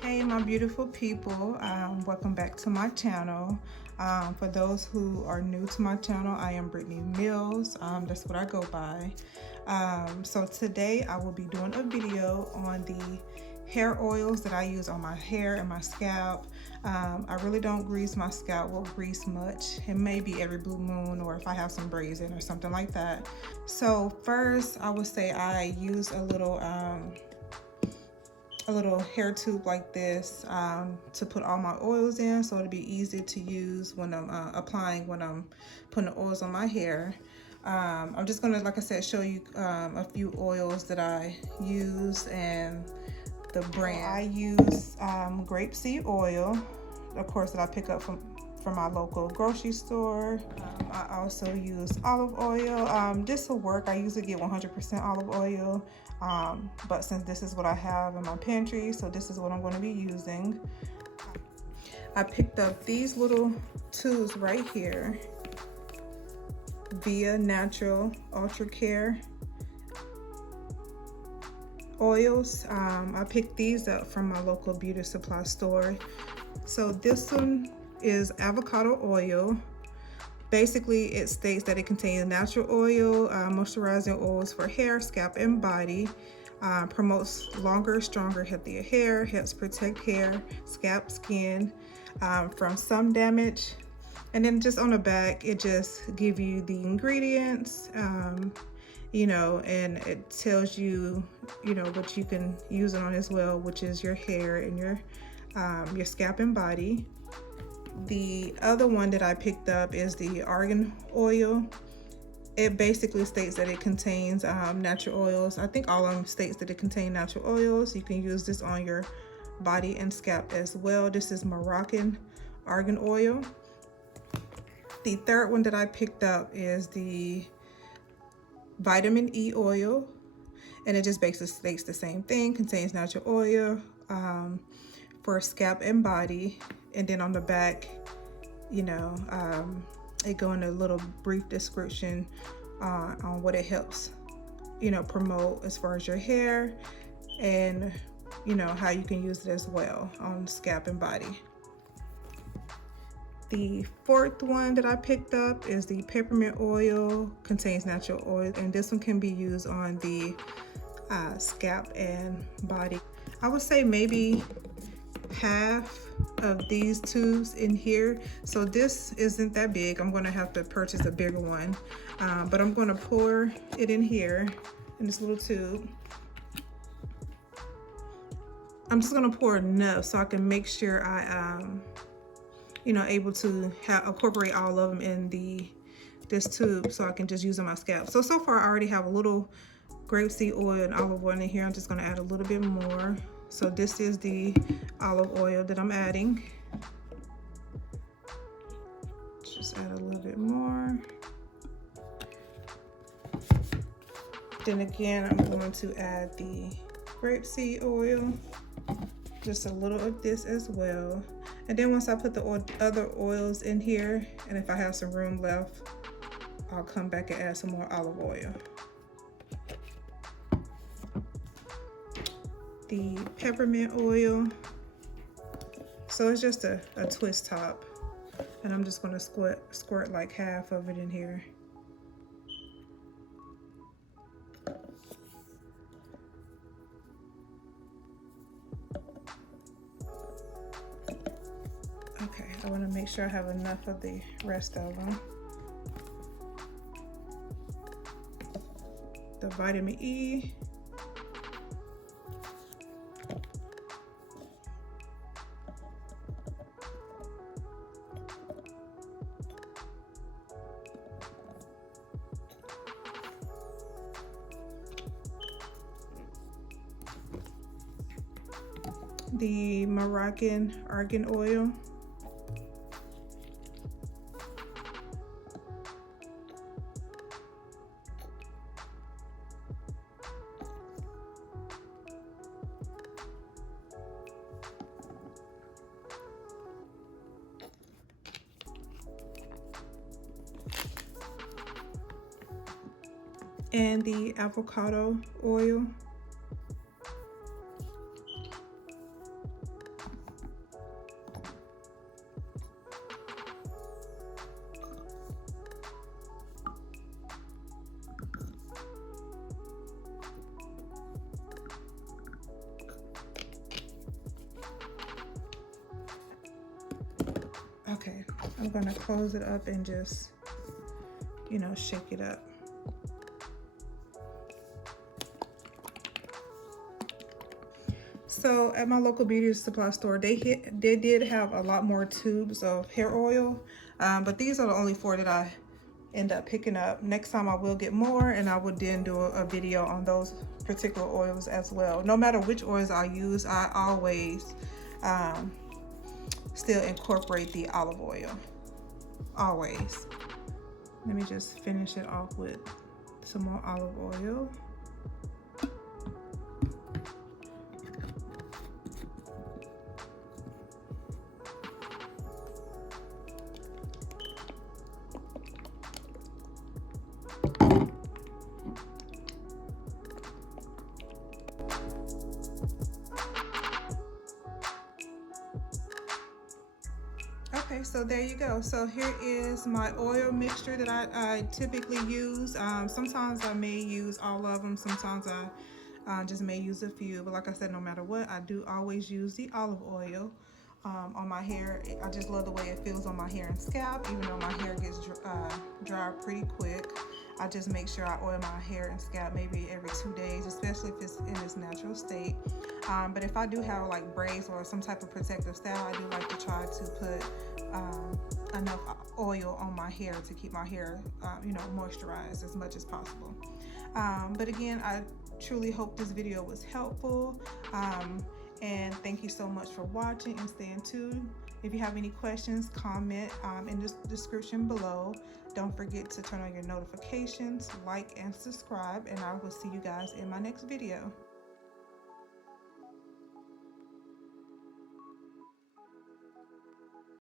Hey my beautiful people, welcome back to my channel. For those who are new to my channel, I am Brittany Mills. That's what I go by. So today I will be doing a video on the hair oils that I use on my hair and my scalp. I really don't grease my scalp with grease much. It may be every blue moon or if I have some braids in or something like that. So first I would say I use a little hair tube like this to put all my oils in, so it'll be easy to use when I'm when I'm putting the oils on my hair. I'm just gonna, like I said, show you a few oils that I use and the brand. I use grapeseed oil, of course, that I pick up from my local grocery store. I also use olive oil. This will work. I usually get 100% olive oil, but since this is what I have in my pantry, so this is what I'm going to be using. I picked up these little tubes right here, Via Natural Ultra Care oils. I picked these up from my local beauty supply store. So this one is avocado oil. Basically, it states that it contains natural oil, moisturizing oils for hair, scalp, and body. Promotes longer, stronger, healthier hair. Helps protect hair, scalp, skin from sun damage. And then just on the back, it just gives you the ingredients, you know, and it tells you, you know, what you can use it on as well, which is your hair and your scalp and body. The other one that I picked up is the argan oil. It basically states that it contains natural oils. I think all of them states that it contains natural oils. You can use this on your body and scalp as well. This is Moroccan argan oil. The third one that I picked up is the vitamin E oil, and it just basically states the same thing, contains natural oil for scalp and body. And then on the back, you know, it go in a little brief description on what it helps, you know, promote as far as your hair, and you know how you can use it as well on scalp and body. The fourth one that I picked up is the peppermint oil, contains natural oil, and this one can be used on the scalp and body. I would say maybe half of these tubes in here, so this isn't that big. I'm gonna have to purchase a bigger one, but I'm gonna pour it in here in this little tube. I'm just gonna pour enough so I can make sure I you know, able to incorporate all of them in this tube, so I can just use on my scalp. So far I already have a little grapeseed oil and olive oil in here. I'm just gonna add a little bit more. So this is the olive oil that I'm adding. Just add a little bit more. Then again, I'm going to add the grapeseed oil, just a little of this as well. And then once I put the other oils in here, and if I have some room left, I'll come back and add some more olive oil. The peppermint oil, so it's just a twist top, and I'm just going to squirt like half of it in here. Okay, I want to make sure I have enough of the rest of them. The vitamin E. The Moroccan argan oil. And the avocado oil. I'm gonna close it up and just, you know, shake it up. So at my local beauty supply store, they did have a lot more tubes of hair oil, but these are the only 4 that I end up picking up. Next time I will get more, and I will then do a video on those particular oils as well. No matter which oils I use, I always still incorporate the olive oil, always. Let me just finish it off with some more olive oil. Okay, so there you go. So here is my oil mixture that I typically use. Sometimes I may use all of them, sometimes I just may use a few, but like I said, no matter what, I do always use the olive oil on my hair. I just love the way it feels on my hair and scalp. Even though my hair gets dry pretty quick, I just make sure I oil my hair and scalp maybe every 2 days, especially if it's in its natural state. But if I do have like braids or some type of protective style, I do like to try to put enough oil on my hair to keep my hair, you know, moisturized as much as possible. But again, I truly hope this video was helpful. And thank you so much for watching and staying tuned. If you have any questions, comment in the description below. Don't forget to turn on your notifications, like and subscribe, and I will see you guys in my next video.